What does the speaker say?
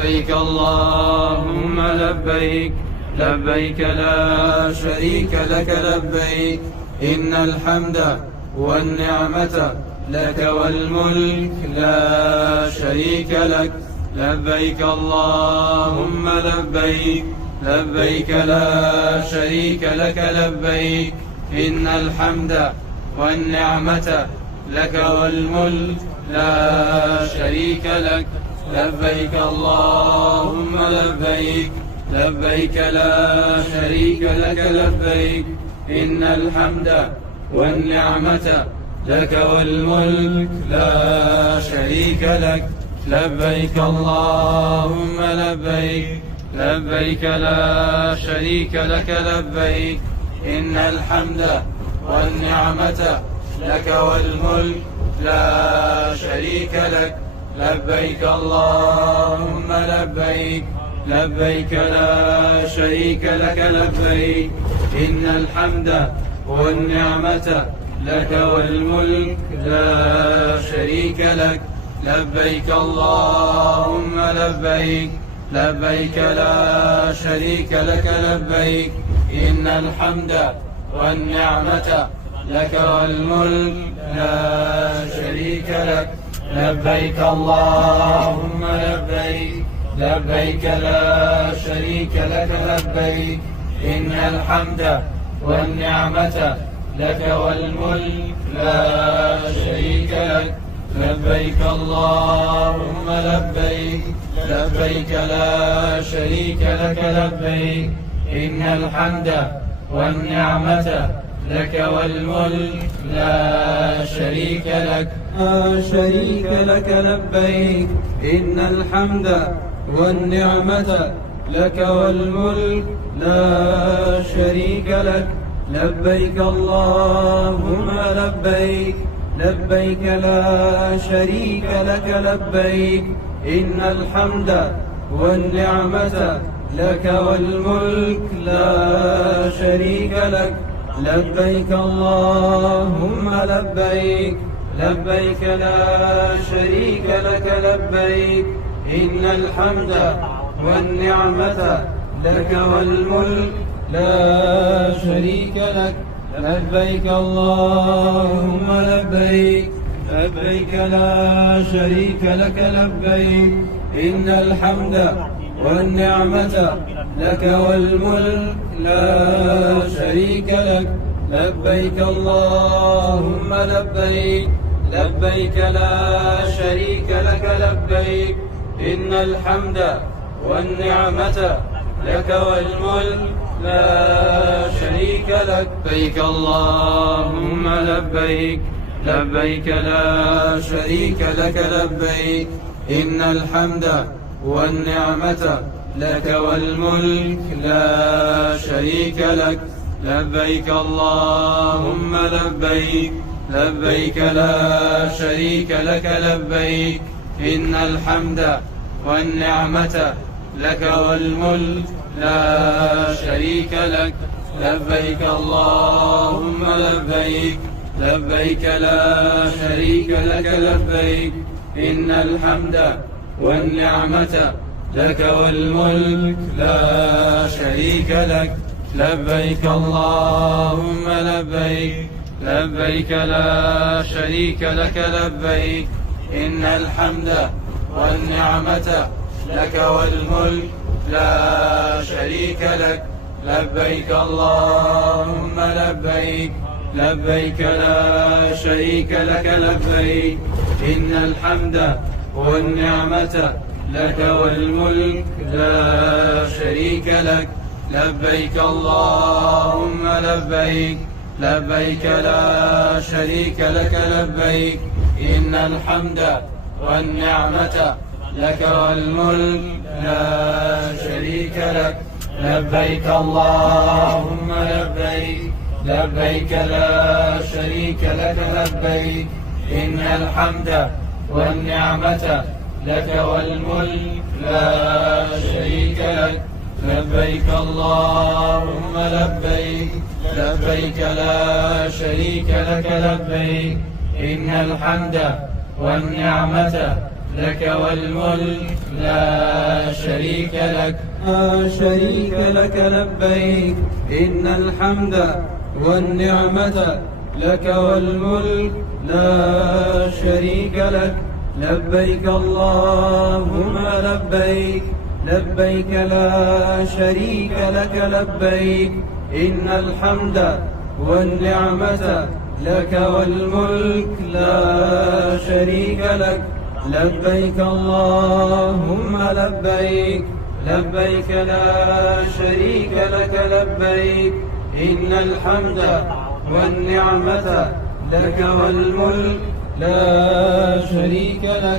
لبيك اللهم لبيك لبيك لا شريك لك لبيك إن الحمد والنعمة لك والملك لا شريك لك لبيك اللهم لبيك لبيك لا شريك لك لبيك إن الحمد والنعمة لك والملك لا شريك لك لبيك اللهم لبيك لبيك لا شريك لك لبيك إن الحمد والنعمة لك والملك لا شريك لك لبيك اللهم لبيك لبيك لا شريك لك لبيك إن الحمد والنعمة لك والملك لا شريك لك لبيك اللهم لبيك لبيك لا شريك لك لبيك إن الحمد والنعمة لك والملك لا شريك لك لبيك اللهم لبيك لبيك لا شريك لك لبيك إن الحمد والنعمة لك والملك لا شريك لك لبيك اللهم لبيك لبيك لا شريك لك لبيك إن الحمد والنعمة لك والملك لا شريك لك لبيك اللهم لبيك لبيك لا شريك لك لبيك إن الحمد والنعمة لك والملك لا شريك لك لا شريك لك لبيك إن الحمد والنعمة لك والملك لا شريك لك لبيك اللهم لبيك لبيك لا شريك لك لبيك إن الحمد والنعمة لك والملك لا شريك لك لبيك اللهم لبيك لبيك لا شريك لك لبيك إن الحمد والنعمة لك والملك لا شريك لك لبيك اللهم لبيك لبيك لا شريك لك لبيك إن الحمد والنعمة لك والملك لا شريك لك لبيك اللهم لبيك لبيك لا شريك لك لبيك إن الحمد والنعمة لك والملك لا شريك لك لبيك اللهم لبيك لبيك لا شريك لك لبيك إن الحمد والنعمة لك والملك لا شريك لك لبيك اللهم لبيك لبيك لا شريك لك لبيك إن الحمد والنعمة لك والملك لا شريك لك لبيك اللهم لبيك لبيك لا شريك لك لبيك إن الحمد والنعمة لك والملك لا شريك لك لبيك اللهم لبيك لبيك لا شريك لك لبيك إن الحمد والنعمة لك والملك لا شريك لك لبيك اللهم لبيك لبيك لا شريك لك لبيك إن الحمد والنعمة لك والملك لا شريك لك لبيك اللهم لبيك لبيك لا شريك لك لبيك إن الحمد والنعمة لك والملك لا شريك لك لبيك اللهم لبيك لبيك لا شريك لك لبيك إن الحمد والنعمة لك والملك لا شريك لك لبيك اللهم لبيك لبيك لا شريك لك لبيك إن الحمد والنعمة لك والملك لا شريك لك لا شريك لك لبيك إن الحمد والنعمة لك والملك لا شريك لك لبيك اللهم لبيك لبيك لا شريك لك لبيك إن الحمد والنعمة لك والملك لا شريك لك لبيك اللهم لبيك لبيك لا شريك لك لبيك إن الحمد والنعمة لك والملك لا شريك لك